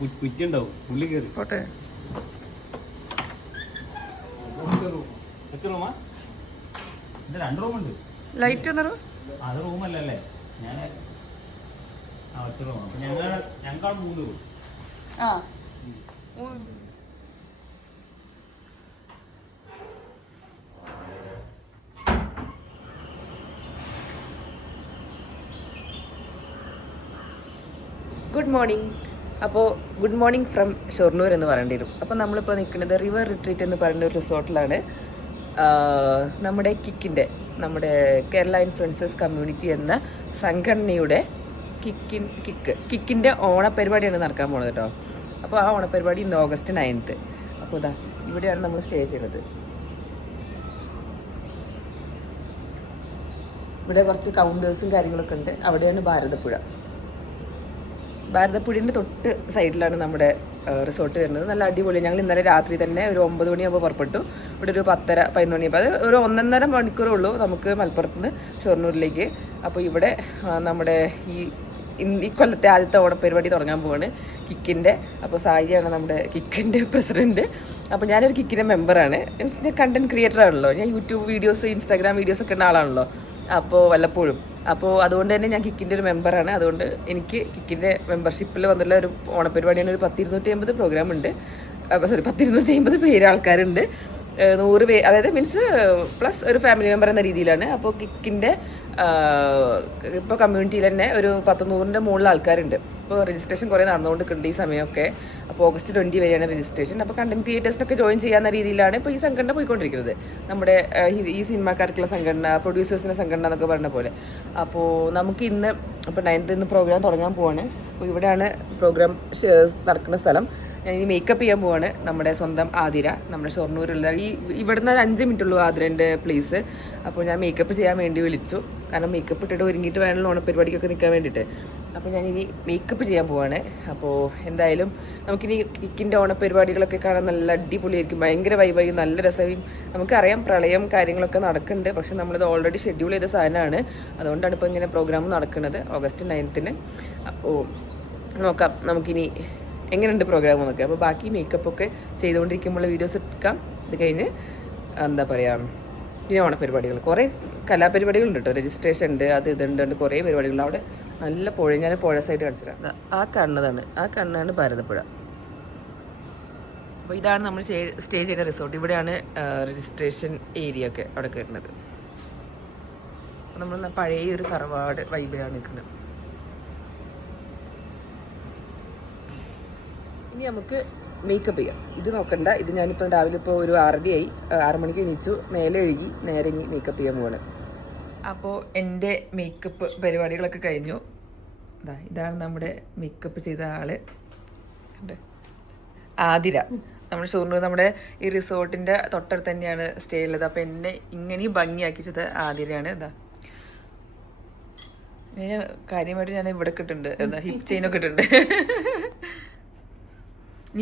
കുറ്റിണ്ടാവും പുള്ളി കയറി പോട്ടെ. രണ്ട് റൂമുണ്ട്. ലൈറ്റ് ഒന്നറ അത് റൂമല്ലേ ഞാൻ ഒറ്റ റൂം. അപ്പൊ ഞങ്ങൾ 3 റൂം. ആ ഗുഡ് മോർണിംഗ്. അപ്പോൾ ഗുഡ് മോർണിംഗ് ഫ്രം ഷൊർണൂർ എന്ന് പറയേണ്ടി വരും. അപ്പോൾ നമ്മളിപ്പോൾ നിൽക്കുന്നത് റിവർ റിട്രീറ്റ് എന്ന് പറയുന്ന ഒരു റിസോർട്ടിലാണ്. നമ്മുടെ നമ്മുടെ കേരള ഇൻഫ്ലുവൻസേഴ്സ് കമ്മ്യൂണിറ്റി എന്ന സംഘടനയുടെ കിക്കിൻ്റെ ഓണപരിപാടിയാണ് നടക്കാൻ പോകുന്നത് കേട്ടോ. അപ്പോൾ ആ ഓണപരിപാടി ഇന്ന് ഓഗസ്റ്റ് 9th. അപ്പോൾ ഇതാ ഇവിടെയാണ് നമ്മൾ സ്റ്റേ ചെയ്യുന്നത്. ഇവിടെ കുറച്ച് കൗണ്ടേഴ്സും കാര്യങ്ങളൊക്കെ ഉണ്ട്. അവിടെയാണ് ഭാരതപ്പുഴേൻ്റെ തൊട്ട് സൈഡിലാണ് നമ്മുടെ റിസോർട്ട് വരുന്നത്. നല്ല അടിപൊളി. ഞങ്ങൾ ഇന്നലെ രാത്രി തന്നെ ഒരു 9 മണിയാകുമ്പോൾ പുറപ്പെട്ടു. ഇവിടെ ഒരു 10:30-11 മണിയാകുമ്പോൾ അത് ഒരു 1.5 മണിക്കൂറേ ഉള്ളൂ നമുക്ക് മലപ്പുറത്ത് നിന്ന് ഷൊർണൂരിലേക്ക്. അപ്പോൾ ഇവിടെ നമ്മുടെ ഈ കൊല്ലത്തെ ആദ്യത്തെ ഓണപ്പരിപാടി തുടങ്ങാൻ പോവാണ് കിക്കിൻ്റെ. അപ്പോൾ സായിയാണ് നമ്മുടെ കിക്കിൻ്റെ പ്രസിഡൻറ്റ്. അപ്പോൾ ഞാനൊരു കിക്കിൻ്റെ മെമ്പറാണ്. മീൻസ് ഞാൻ കണ്ടൻറ് ക്രിയേറ്റർ ആണല്ലോ. ഞാൻ യൂട്യൂബ് വീഡിയോസ്, ഇൻസ്റ്റാഗ്രാം വീഡിയോസ് ഒക്കെ ഉള്ള ആളാണല്ലോ. അപ്പോൾ വല്ലപ്പോഴും അപ്പോൾ അതുകൊണ്ട് തന്നെ ഞാൻ കിക്കിൻ്റെ ഒരു മെമ്പറാണ്. അതുകൊണ്ട് എനിക്ക് കിക്കിൻ്റെ മെമ്പർഷിപ്പിൽ വന്നിട്ടുള്ള ഒരു ഓണപ്പരിപാടിയാണ്. ഒരു 10-250 പ്രോഗ്രാം ഉണ്ട്. സോറി 10-250 പേര് ആൾക്കാരുണ്ട്. 100 പേര്, അതായത് മീൻസ് പ്ലസ് ഒരു ഫാമിലി മെമ്പർ എന്ന രീതിയിലാണ്. അപ്പോൾ കിക്കിൻ്റെ ഇപ്പോൾ കമ്മ്യൂണിറ്റിയിൽ തന്നെ ഒരു 100-100ൻ്റെ മുകളിൽ ആൾക്കാരുണ്ട്. ഇപ്പോൾ രജിസ്ട്രേഷൻ കുറേ നടന്നുകൊണ്ടിരിക്കുന്നുണ്ട് ഈ സമയമൊക്കെ. അപ്പോൾ ഓഗസ്റ്റ് 20 വരെയാണ് രജിസ്ട്രേഷൻ. അപ്പോൾ കണ്ടന്റ് ക്രിയേറ്റേഴ്സിനൊക്കെ ജോയിൻ ചെയ്യാവുന്ന രീതിയിലാണ് ഇപ്പോൾ ഈ സംഘടന പോയിക്കൊണ്ടിരിക്കുന്നത്. നമ്മുടെ ഈ സിനിമാക്കാർക്കുള്ള സംഘടന, പ്രൊഡ്യൂസേഴ്സിൻ്റെ സംഘടന എന്നൊക്കെ പറഞ്ഞ പോലെ. അപ്പോൾ നമുക്ക് ഇന്ന് ഇപ്പോൾ 9th ഇന്ന് പ്രോഗ്രാം തുടങ്ങാൻ പോവാണ്. അപ്പോൾ ഇവിടെയാണ് പ്രോഗ്രാം നടക്കുന്ന സ്ഥലം. ഞാൻ ഇനി മേക്കപ്പ് ചെയ്യാൻ പോവാണ്. നമ്മുടെ സ്വന്തം ആതിര, നമ്മുടെ ഷൊർണൂരുള്ള ഇവിടുന്ന് ഒരു 5 മിനിറ്റുള്ളൂ ആതിരൻ്റെ പ്ലേസ്. അപ്പോൾ ഞാൻ മേക്കപ്പ് ചെയ്യാൻ വേണ്ടി വിളിച്ചു. കാരണം മേക്കപ്പ് ഇട്ടിട്ട് ഒരുങ്ങിയിട്ട് വേണമല്ലോ ഓണപ്പരിപാടിക്കൊക്കെ നിൽക്കാൻ വേണ്ടിയിട്ട്. അപ്പോൾ ഞാനിനി മേക്കപ്പ് ചെയ്യാൻ പോവാണ്. അപ്പോൾ എന്തായാലും നമുക്കിനി കിക്കിൻ്റെ ഓണപ്പരിപാടികളൊക്കെ കാണാൻ നല്ല അടിപൊളിയായിരിക്കും. ഭയങ്കര വൈബായി, നല്ല രസമായും. നമുക്കറിയാം പ്രളയം കാര്യങ്ങളൊക്കെ നടക്കുന്നുണ്ട്. പക്ഷെ നമ്മളിത് ഓൾറെഡി ഷെഡ്യൂൾ ചെയ്ത സാധനമാണ്. അതുകൊണ്ടാണ് ഇപ്പോൾ ഇങ്ങനെ പ്രോഗ്രാം നടക്കുന്നത് ഓഗസ്റ്റ് 9th. അപ്പോൾ നോക്കാം നമുക്കിനി എങ്ങനെയുണ്ട് പ്രോഗ്രാം എന്നൊക്കെ. അപ്പോൾ ബാക്കി മേക്കപ്പൊക്കെ ചെയ്തുകൊണ്ടിരിക്കുമ്പോൾ വീഡിയോസ് എടുക്കാം. ഇത് കഴിഞ്ഞ് എന്താ പറയുക, പിന്നെ ഓണപ്പരിപാടികൾ കുറേ കലാപരിപാടികളുണ്ട് കേട്ടോ. രജിസ്ട്രേഷൻ ഉണ്ട്, അത് ഇതുണ്ട്, കുറേ പരിപാടികളുണ്ട്. അവിടെ നല്ല പുഴ, ഞാൻ പുഴ സൈഡ് കാണിച്ചിടാം. ആ കാണുന്നതാണ് ഭാരതപ്പുഴ. അപ്പോൾ ഇതാണ് നമ്മൾ സ്റ്റേ ചെയ്യുന്ന റിസോർട്ട്. ഇവിടെയാണ് രജിസ്ട്രേഷൻ ഏരിയ ഒക്കെ അവിടെ കയറുന്നത്. അപ്പോൾ നമ്മൾ പഴയ ഒരു തറവാട് വൈബിലാണ് നിൽക്കുന്നത്. ഇനി നമുക്ക് മേക്കപ്പ് ചെയ്യാം. ഇത് നോക്കണ്ട, ഇത് ഞാനിപ്പോൾ രാവിലെ ഇപ്പോൾ ഒരു 6 മണിക്ക് എണീച്ചു, മേലെ എഴുകി നേരെ ഇനി മേക്കപ്പ് ചെയ്യാൻ പോവാണ്. അപ്പോൾ എൻ്റെ മേക്കപ്പ് പരിപാടികളൊക്കെ കഴിഞ്ഞു. ഇതാണ് നമ്മുടെ മേക്കപ്പ് ചെയ്ത ആള് ആതിര. നമ്മുടെ ഷൊർണൂർ നമ്മുടെ ഈ റിസോർട്ടിൻ്റെ തൊട്ടടുത്ത് തന്നെയാണ് സ്റ്റേ ഉള്ളത്. അപ്പോൾ എന്നെ ഇങ്ങനെയും ഭംഗിയാക്കിച്ചത് ആതിരയാണ്. ഞാൻ കാര്യമായിട്ട് ഞാൻ ഇവിടെ ഇട്ടിട്ടുണ്ട്, ഹിപ്പ് ചെയിനൊക്കെ ഇട്ടിട്ടുണ്ട്.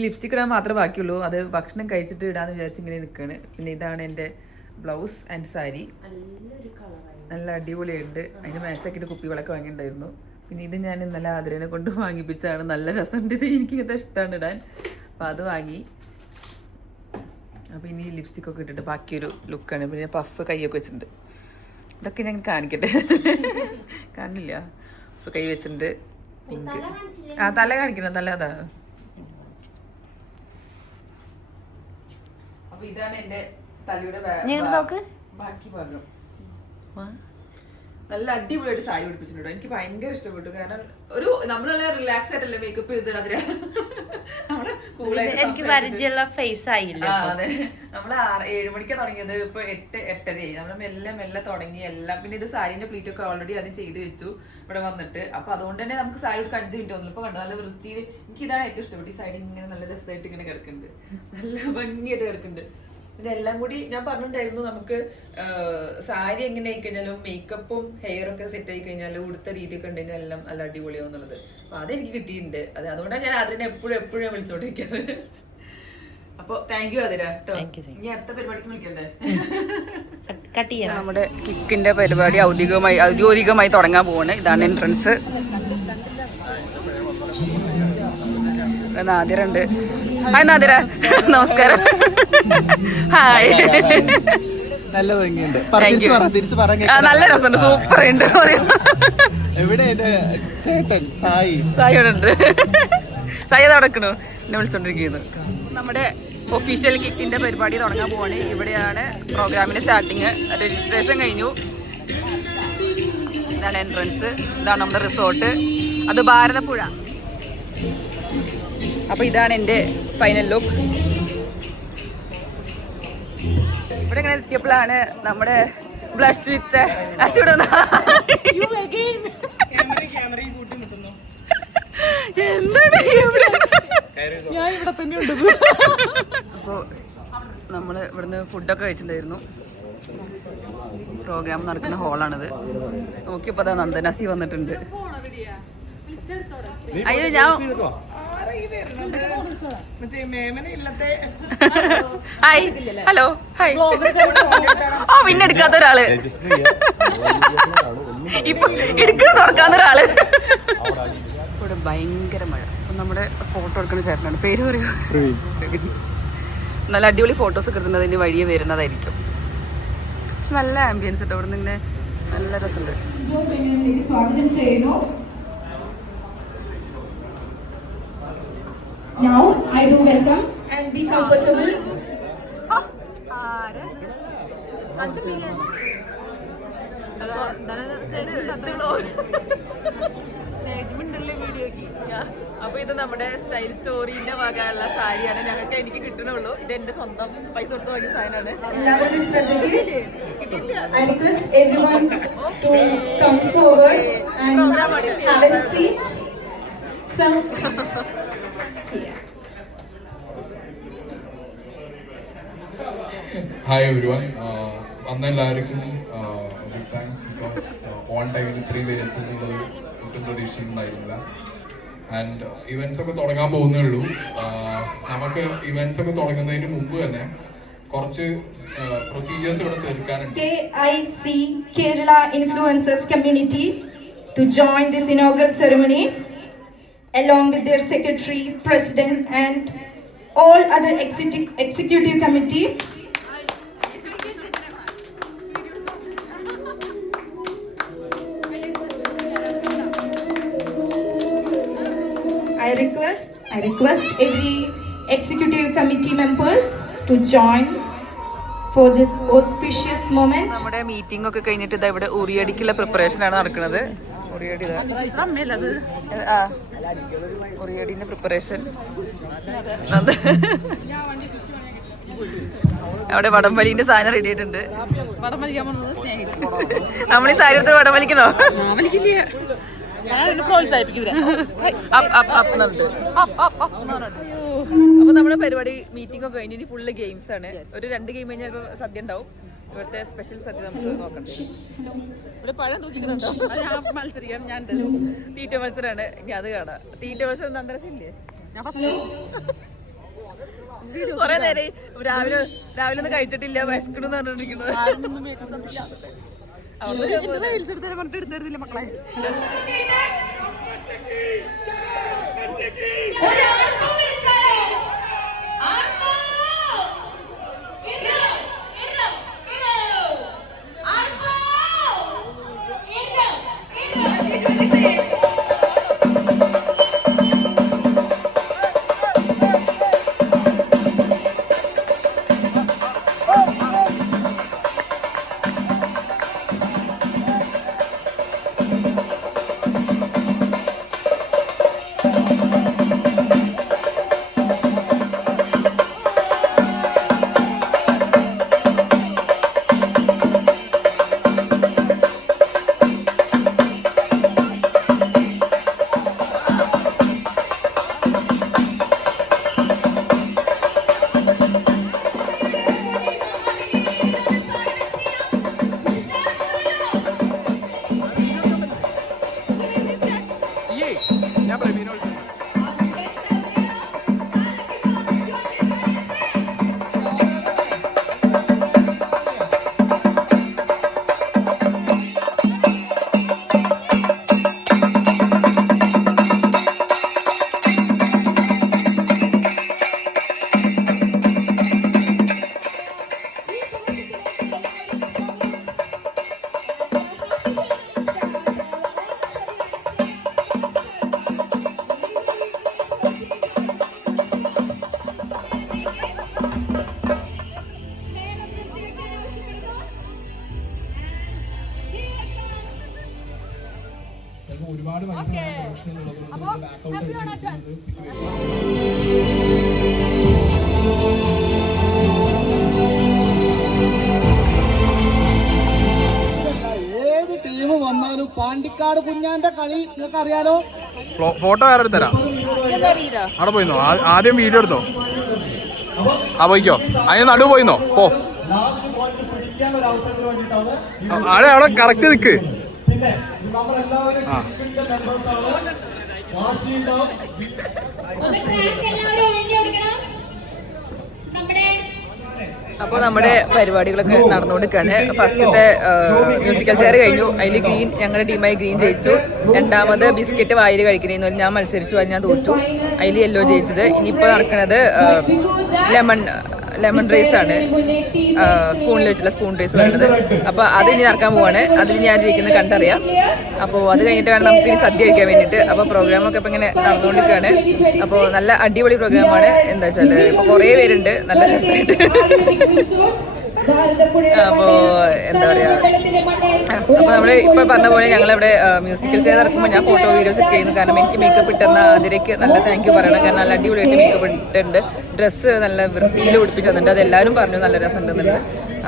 ലിപ്സ്റ്റിക് ഇടാൻ മാത്രമേ ബാക്കിയുള്ളൂ. അത് ഭക്ഷണം കഴിച്ചിട്ട് ഇടാന്ന് വിചാരിച്ച് ഇങ്ങനെ നിൽക്കുകയാണ്. പിന്നെ ഇതാണ് എൻ്റെ ബ്ലൗസ് ആൻഡ് സാരി. നല്ല അടിപൊളിയുണ്ട്. അതിന് മാച്ചാക്കിയിട്ട് കുപ്പികളൊക്കെ വാങ്ങിയിട്ടുണ്ടായിരുന്നു. പിന്നെ ഇത് ഞാൻ ഇന്നലെ ആതിരനെ കൊണ്ട് വാങ്ങിപ്പിച്ചാണ്. നല്ല രസമുണ്ട്. ഇത് എനിക്കിങ്ങനത്തെ ഇഷ്ടമാണ് ഇടാൻ. അപ്പോൾ അത് വാങ്ങി. അപ്പോൾ ഇനി ലിപ്സ്റ്റിക്കൊക്കെ ഇട്ടിട്ട് ബാക്കിയൊരു ലുക്കാണ്. പിന്നെ പഫ് കൈയൊക്കെ വെച്ചിട്ടുണ്ട്. ഇതൊക്കെ ഞാൻ കാണിക്കട്ടെ. കാണില്ല. അപ്പോൾ കൈ വെച്ചിട്ടുണ്ട്. പിങ്ക്. തല കാണിക്കണം. തല അതാ. അപ്പൊ ഇതാണ് എന്റെ തലയുടെ ബാക്കി ഭാഗം. നല്ല അടിപൊളിയായിട്ട് സാരി പിടിപ്പിച്ചിട്ടുണ്ട്. എനിക്ക് ഭയങ്കര ഇഷ്ടപ്പെട്ടു. കാരണം ഒരു നമ്മളെല്ലാം റിലാക്സ് ആയിട്ടല്ലേ മേക്കപ്പ് ചെയ്ത് അതിന് നമ്മള് അതെ. നമ്മള് 7 മണിക്കാണ് തുടങ്ങിയത്. ഇപ്പൊ 8-8:30 നമ്മള് മെല്ലെ തുടങ്ങി എല്ലാം. പിന്നെ ഇത് സാരിന്റെ പ്ലീറ്റ് ഒക്കെ ഓൾറെഡി ആദ്യം ചെയ്ത് വെച്ചു ഇവിടെ വന്നിട്ട്. അപ്പൊ അതുകൊണ്ട് തന്നെ നമുക്ക് സാരി 5 മിനിറ്റ് വന്നു. ഇപ്പൊ കണ്ടു നല്ല വൃത്തിയിൽ. എനിക്ക് ഇതാണ് ഏറ്റവും ഇഷ്ടപ്പെട്ടു. ഈ സൈഡ് ഇങ്ങനെ നല്ല രസമായിട്ട് ഇങ്ങനെ കിടക്കുന്നുണ്ട്, നല്ല ഭംഗിയായിട്ട് കിടക്കുന്നുണ്ട്. പിന്നെ എല്ലാം കൂടി ഞാൻ പറഞ്ഞിട്ടുണ്ടായിരുന്നു, നമുക്ക് സാരി എങ്ങനെ ആയി കഴിഞ്ഞാലും മേക്കപ്പും ഹെയറൊക്കെ സെറ്റ് ആയി കഴിഞ്ഞാലും ഉടുത്ത രീതിയൊക്കെ ഉണ്ടെങ്കിൽ എല്ലാം നല്ല അടിപൊളിയാവും എന്നുള്ളത്. അപ്പൊ അതെനിക്ക് കിട്ടിയിട്ടുണ്ട്. അതുകൊണ്ടാണ് ഞാൻ അതിനെ എപ്പോഴും വിളിച്ചോണ്ടിരിക്കാറ്. അപ്പൊ താങ്ക് യു അതിര കേട്ടോ. ഇനി അടുത്ത പരിപാടിക്ക് വിളിക്കണ്ടേ? നമ്മുടെ കിക്കിന്റെ പരിപാടി ഔദ്യോഗികമായി തുടങ്ങാൻ പോവാണ്. ഇതാണ് എൻട്രൻസ്. നാദിറുണ്ട്. ഹായ് നാദിര. നമസ്കാരം. ഹായ്. നല്ല ഭംഗിയുണ്ട്. നല്ല രസമുണ്ട്. സൂപ്പർ ഉണ്ട്. എവിടെ ചേട്ടൻ സായി? സായി അവിടെ ഉണ്ട്. സായി നടക്കണു എന്നെ വിളിച്ചോണ്ടിരിക്കുന്നു. നമ്മുടെ ഒഫീഷ്യൽ കിറ്റിന്റെ പരിപാടി തുടങ്ങാൻ പോവാണ്. ഇവിടെയാണ് പ്രോഗ്രാമിന്റെ സ്റ്റാർട്ടിങ്. രജിസ്ട്രേഷൻ കഴിഞ്ഞു. ഇതാണ് എൻട്രൻസ്. ഇതാണ് നമ്മുടെ റിസോർട്ട്. അത് ഭാരതപ്പുഴ. അപ്പൊ ഇതാണ് എൻ്റെ ഫൈനൽ ലുക്ക്. ഇവിടെ ഇങ്ങനെ എത്തിയപ്പോഴാണ് നമ്മുടെ ബ്ലഷ് വിത്ത് എന്താണ് അപ്പോൾ നമ്മൾ ഇവിടുന്ന് ഫുഡൊക്കെ കഴിച്ചിട്ടുണ്ടായിരുന്നു. പ്രോഗ്രാം നടക്കുന്ന ഹാളാണിത്. നോക്കിയപ്പോൾ അതാ നന്ദനാസി വന്നിട്ടുണ്ട്. അയ്യോ ഞാൻ ഹായ് ഹലോ ഹായ്. ആ പിന്നെ എടുക്കാത്ത ഒരാള്, ഇപ്പൊ എടുക്കുന്ന തുറക്കാത്ത ഒരാള്. ഇവിടെ ഭയങ്കര മഴ. അപ്പൊ നമ്മുടെ ഫോട്ടോ എടുക്കുന്ന ചേട്ടനാണ്. പേര് പറയൂ. നല്ല അടിപൊളി ഫോട്ടോസ് ഒക്കെ എടുക്കുന്നതിന് വഴിയെ വരുന്നതായിരിക്കും. പക്ഷെ നല്ല ആംബിയൻസ് കേട്ടോ. ഇവിടെ നിന്ന് ഇങ്ങനെ നല്ല രസമുണ്ട്. സ്വാഗതം ചെയ്യുന്നു. Now I do welcome and be comfortable. അപ്പൊ ഇത് നമ്മുടെ സ്റ്റൈൽ സ്റ്റോറിന്റെ വകയുള്ള സാരിയാണ്. ഞങ്ങൾക്ക് എനിക്ക് കിട്ടണുള്ളൂ. ഇത് എന്റെ സ്വന്തം പൈസ കൊടുത്ത് വാങ്ങിയ സാധനമാണ്. എല്ലാവരുടെയും ശ്രദ്ധയ്ക്ക് I request everyone to come forward and have a seat. So Hi everyone. എല്ലാവർക്കും ബിഗ് താങ്ക്സ്. ബിക്കോസ് ഓൺ ടൈമിൽ ഇത്രയും പേര് എത്തുന്നുള്ളത് ഒട്ടും പ്രതീക്ഷിച്ചിട്ടുണ്ടായിരുന്നില്ല. ആൻഡ് ഇവൻറ്റ്സ് ഒക്കെ തുടങ്ങാൻ പോകുന്നേ ഉള്ളൂ. നമുക്ക് ഇവൻറ്റ്സ് ഒക്കെ തുടങ്ങുന്നതിന് മുമ്പ് തന്നെ കുറച്ച് പ്രൊസീജിയേഴ്സ് ഇവിടെ തീർക്കാനുണ്ട്. KIC Kerala Influencers Community to join this inaugural ceremony along with their secretary, president and all other executive committee. I request every executive committee members to join for this auspicious moment. നമ്മുടെ meeting ഒക്കെ കഴിഞ്ഞിട്ട് ഇതാ ഇവിടെ ഉറിയടിക്കുള്ള preparation ആണ് നടക്കുന്നത്. ഉറിയടിന്റെ preparation. അവിടെ വടംവലിന്റെ സാധനം ready ആയിട്ടുണ്ട്. നമ്മൾ ഈ സാരി എടുത്ത് വടം വലിക്കണോ? അപ്പൊ നമ്മുടെ പരിപാടി മീറ്റിംഗ് ഒക്കെ കഴിഞ്ഞ് ഇനി ഫുള്ള് ഗെയിംസ് ആണ്. ഒരു 2 ഗെയിം കഴിഞ്ഞാൽ സദ്യ ഉണ്ടാവും. ഇവിടുത്തെ സ്പെഷ്യൽ സദ്യ നമുക്ക് നോക്കണ്ടേ. ഇവിടെ പഴം തൂക്കിക്കുന്നുണ്ടോ? മത്സരിക്കാം. ഞാൻ തീറ്റ മത്സരമാണ്. ഇനി അത് കാണാം. തീറ്റ മത്സരം നന്ദരസില്ലേ? ഞാൻ കൊറേ നേരം രാവിലെ ഒന്നും കഴിച്ചിട്ടില്ല, വിശക്കണെന്ന് പറഞ്ഞിരിക്കുന്നത്. എടുത്തിരുന്നില്ല മക്കളെ. ബ്ലാക്ക് ഔട്ട് അടിച്ചിരിക്കുന്നത് ഏത് ടീം വന്നാലും പാണ്ടിക്കാട് കുഞ്ഞാന്റെ കളി നിങ്ങൾക്ക് അറിയാലോ. ഫോട്ടോ വേറെ തരാം. അവിടെ പോയിന്നോ? ആദ്യം വീഡിയോ എടുത്തോ. പോയിക്കോ. അതിന് നടുവ് പോയിന്നോ? അവിടെ അവിടെ കറക്റ്റ് നിൽക്ക്. അപ്പോൾ നമ്മുടെ പരിപാടികളൊക്കെ നടന്നുകൊടുക്കുകയാണ്. ഫസ്റ്റത്തെ മ്യൂസിക്കൽ ചെയർ കഴിഞ്ഞു. അതിൽ ഗ്രീൻ, ഞങ്ങളുടെ ടീമായി ഗ്രീൻ ജയിച്ചു. രണ്ടാമത് ബിസ്ക്കറ്റ് വായിൽ കഴിക്കണേന്ന് ഞാൻ മത്സരിച്ചു, അത് ഞാൻ തോറ്റു. അതിൽ യെല്ലോ ജയിച്ചത്. ഇനിയിപ്പോൾ നടക്കുന്നത് ലെമൺ റൈസ് ആണ്, സ്പൂണിൽ വെച്ചുള്ള സ്പൂൺ റൈസ് വേണ്ടത്. അപ്പോൾ അത് ഇനി നടക്കാൻ പോവാണ്. അതിൽ ഞാൻ ജയിക്കുന്നത് കണ്ടറിയാം. അപ്പോൾ അത് കഴിഞ്ഞിട്ട് വേണം നമുക്ക് ഇനി സദ്യ കഴിക്കാൻ വേണ്ടിയിട്ട്. അപ്പോൾ പ്രോഗ്രാമൊക്കെ ഇപ്പം ഇങ്ങനെ നടന്നുകൊണ്ടിരിക്കുകയാണ്. അപ്പോൾ നല്ല അടിപൊളി പ്രോഗ്രാമാണ്. എന്താ വെച്ചാൽ ഇപ്പോൾ കുറേ പേരുണ്ട്, നല്ല രസമായിട്ട്. അപ്പോൾ എന്താ പറയുക, അപ്പോൾ നമ്മൾ ഇപ്പോൾ പറഞ്ഞ പോലെ ഞങ്ങളിവിടെ മ്യൂസിക്കൽ ചെയർ ഇറക്കുമ്പോൾ ഞാൻ ഫോട്ടോ വീഡിയോസ് ഒക്കെ ചെയ്യുന്നു. കാരണം എനിക്ക് മേക്കപ്പ് ഇട്ടുന്ന അതിലേക്ക് നല്ല താങ്ക് യു പറയണം. കാരണം നല്ല അടിപൊളിയായിട്ട് മേക്കപ്പ് ഇട്ടിട്ടുണ്ട്. ഡ്രസ്സ് നല്ല വൃത്തിയിൽ ഉടുപ്പിച്ച് തന്നിട്ടുണ്ട്. അതെല്ലാവരും പറഞ്ഞു നല്ല രസമുണ്ടെന്നുണ്ട്.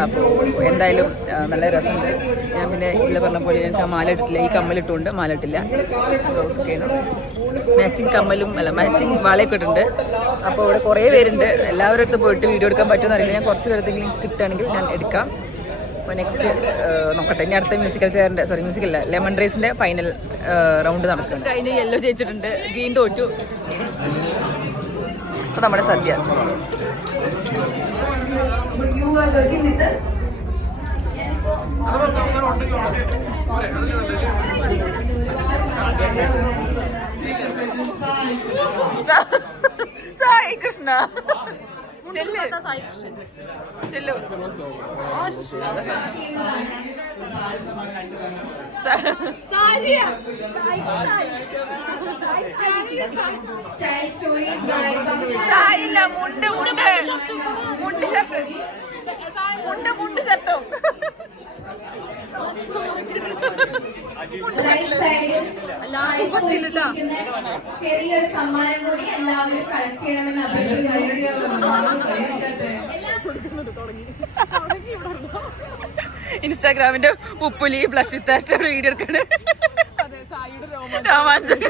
അപ്പോൾ എന്തായാലും നല്ല രസമുണ്ട്. ഞാൻ പിന്നെ ഇല്ല പറഞ്ഞ പോലെ ഞാൻ മാല ഇട്ടില്ല, ഈ കമ്മലിട്ടുകൊണ്ട് മാല ഇട്ടില്ല. ബ്ലൗസൊക്കെ മാച്ചിങ് കമ്മലും അല്ല മാച്ചിങ് വളയൊക്കെ ഇട്ടുണ്ട്. അപ്പോൾ ഇവിടെ കുറേ പേരുണ്ട്. എല്ലാവരുടെ അടുത്ത് പോയിട്ട് വീഡിയോ എടുക്കാൻ പറ്റുമെന്ന് അറിയില്ല. ഞാൻ കുറച്ച് പേരെന്തെങ്കിലും കിട്ടുകയാണെങ്കിൽ ഞാൻ എടുക്കാം. അപ്പോൾ നെക്സ്റ്റ് നോക്കട്ടെ. ഇനി അടുത്ത മ്യൂസിക്കല്ല ലെമൺ റൈസിൻ്റെ ഫൈനൽ റൗണ്ട് നടക്കുന്നുണ്ട്. അതിന് യെല്ലോ ജയിച്ചിട്ടുണ്ട്, ഗ്രീൻ തോറ്റു. അപ്പോൾ നമ്മുടെ സദ്യ സായി കൃഷ്ണ ചെല്ലു സായില്ല മുണ്ട് ഷർട്ടും ചെറിയൊരു സമ്മാനം കൂടി എല്ലാവരും കളക്ട് ചെയ്യണമെന്ന് ഇൻസ്റ്റാഗ്രാമിന്റെ ഉപ്പുലി ബ്ലഷ് ഇത്താഷ്ട വീഡിയോ എടുക്കണേ. രോമാഞ്ചം.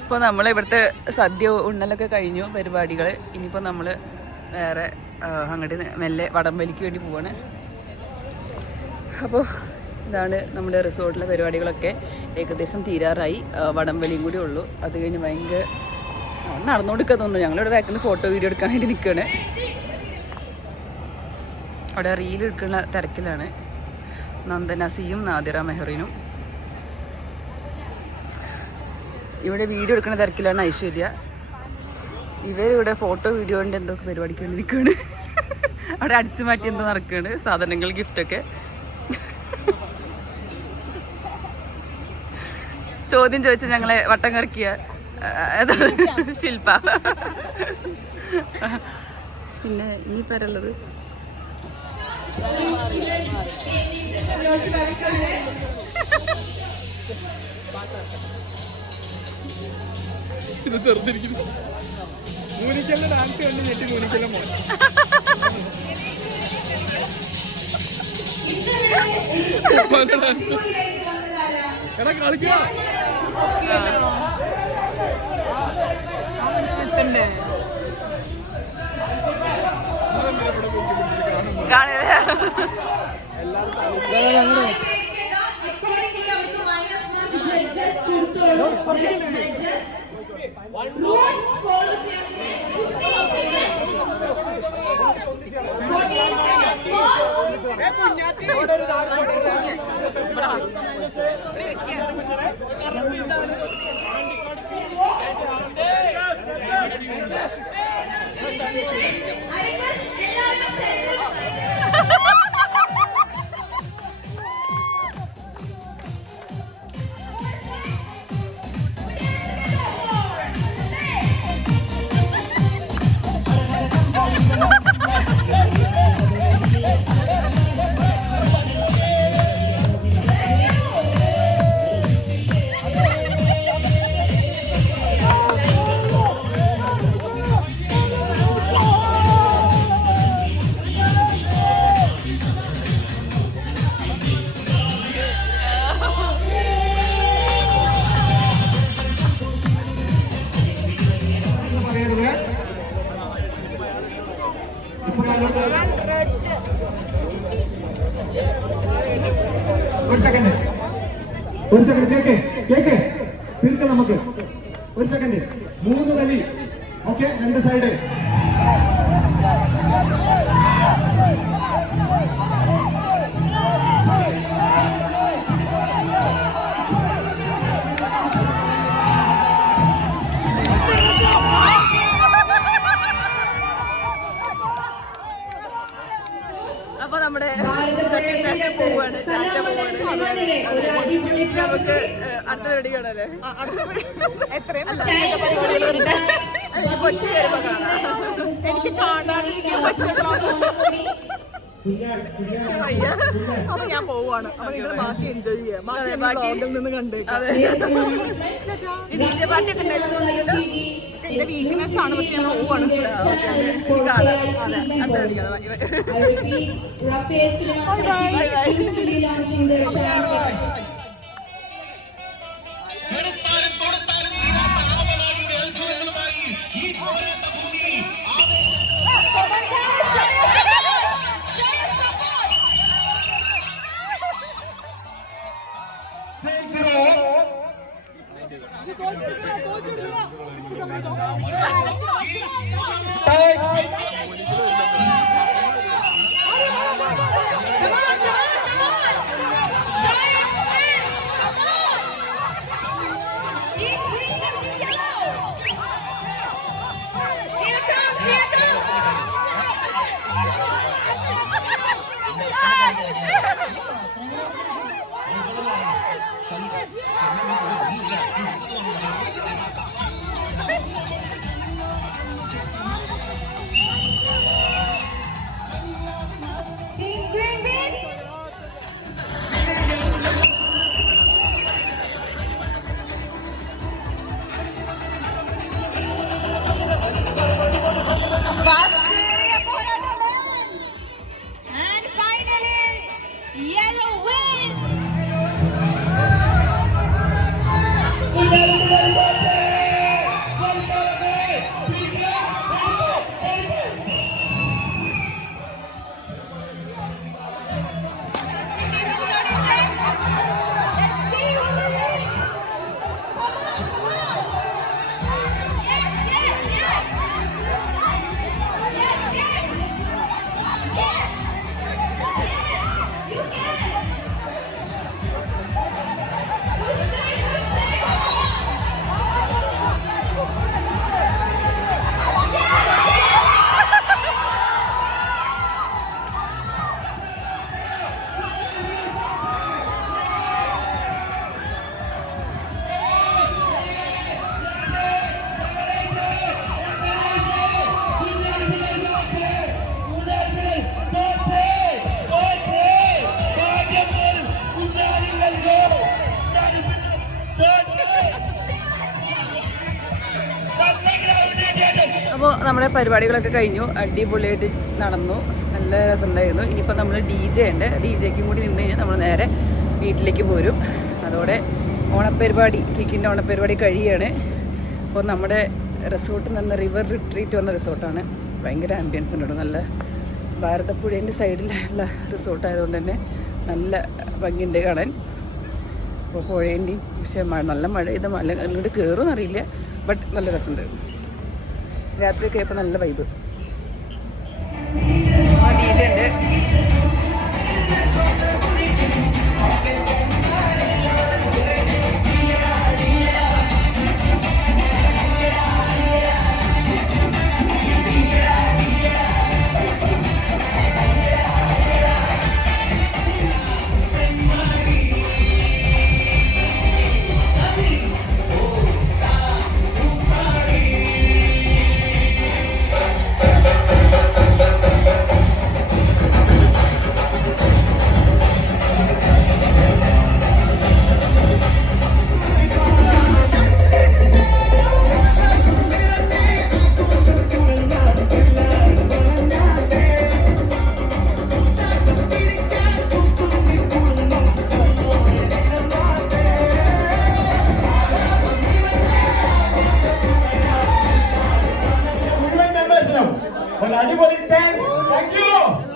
ഇപ്പോൾ നമ്മൾ ഇവിടുത്തെ സദ്യ ഉണ്ണലൊക്കെ കഴിഞ്ഞു പരിപാടികൾ. ഇനിയിപ്പോൾ നമ്മൾ വേറെ അങ്ങോട്ട് മെല്ലെ വടംവലിക്ക് വേണ്ടി പോവാണ്. അപ്പോൾ ഇതാണ് നമ്മുടെ റിസോർട്ടിലെ പരിപാടികളൊക്കെ ഏകദേശം തീരാറായി. വടംവലിയും കൂടി ഉള്ളൂ. അത് കഴിഞ്ഞ് ഭയങ്കര നടന്നുകൊടുക്കാൻ തോന്നുന്നു. ഞങ്ങളിവിടെ ബാക്കിൽ ഫോട്ടോ വീഡിയോ എടുക്കാൻ വേണ്ടി നിൽക്കുകയാണ്. അവിടെ റീൽ എടുക്കുന്ന തിരക്കിലാണ് നന്ദനസിയും നാദിറ മെഹറിനും. ഇവിടെ വീഡിയോ എടുക്കുന്ന തിരക്കിലാണ് ഐശ്വര്യ. ഇവരിവിടെ ഫോട്ടോ വീഡിയോൻ്റെ എന്തോ പരിപാടിക്ക് വേണ്ടി നിൽക്കുകയാണ്. അവിടെ അടിച്ചു മാറ്റി എന്തോ നടക്കുകയാണ്, സാധനങ്ങൾ ഗിഫ്റ്റൊക്കെ. ചോദ്യം ചോദിച്ച ഞങ്ങളെ വട്ടം കറക്കിയ ശില്പ. പിന്നെ ഇനി പേരുള്ളത് ഇത് ചെറുതിരിക്കുന്നു. മൂനിക്കലിന്റെ ഡാൻസ് കണ്ട് ഞെട്ടി മൂനിക്കലിന്റെ മോൻ. എടാ കളിക്കുക. Rules follow ചെയ്യാതെ 15 seconds 4 ഒരു സെക്കൻഡ് കേക്ക് തീർക്കാം നമുക്ക്. ഒരു സെക്കൻഡ്. 3 വലി. Okay, 2 side. അപ്പൊ നമ്മുടെ പോവാണ് ഒരു അടിപൊളി നമുക്ക് അടുത്ത റെഡി കാണല്ലേ? എത്രയും എനിക്ക് അപ്പൊ ഞാൻ പോവാണ്. അപ്പൊ നിങ്ങൾ ബാക്കി എൻജോയ് ചെയ്യാം. ബാക്കി നിന്ന് കണ്ടേക്കാം. എന്റെ വീക്ക്നെസ് ആണ്, പക്ഷെ ഞാൻ പോവാണ്. അപ്പോൾ നമ്മുടെ പരിപാടികളൊക്കെ കഴിഞ്ഞു, അടിപൊളിയായിട്ട് നടന്നു, നല്ല രസമുണ്ടായിരുന്നു. ഇനിയിപ്പോൾ നമ്മൾ DJ ഉണ്ട്, DJക്കും കൂടി നിന്ന് കഴിഞ്ഞാൽ നമ്മൾ നേരെ വീട്ടിലേക്ക് പോരും. അതോടെ ഓണപ്പരിപാടി, കിക്കിൻ്റെ ഓണപ്പരിപാടി കഴിയുകയാണ്. അപ്പോൾ നമ്മുടെ റിസോർട്ട് എന്ന് പറഞ്ഞ റിവർ റിട്രീറ്റ് പറഞ്ഞ റിസോർട്ടാണ്. ഭയങ്കര ആംബിയൻസ് ഉണ്ട്, നല്ല ഭാരതപ്പുഴേൻ്റെ സൈഡിലുള്ള റിസോർട്ടായതുകൊണ്ട് തന്നെ നല്ല ഭംഗിയുണ്ട് കാണാൻ. അപ്പോൾ പുഴേൻ്റെയും പക്ഷേ നല്ല മഴ ഇത് മല അങ്ങോട്ട് കയറുമെന്നറിയില്ല, ബട്ട് നല്ല രസമുണ്ട്. രാത്രിയൊക്കെ ആയപ്പോൾ നല്ല വൈബ്. DJ ഉണ്ട്. അടിപൊളി താങ്ക്സ്, താങ്ക് യു.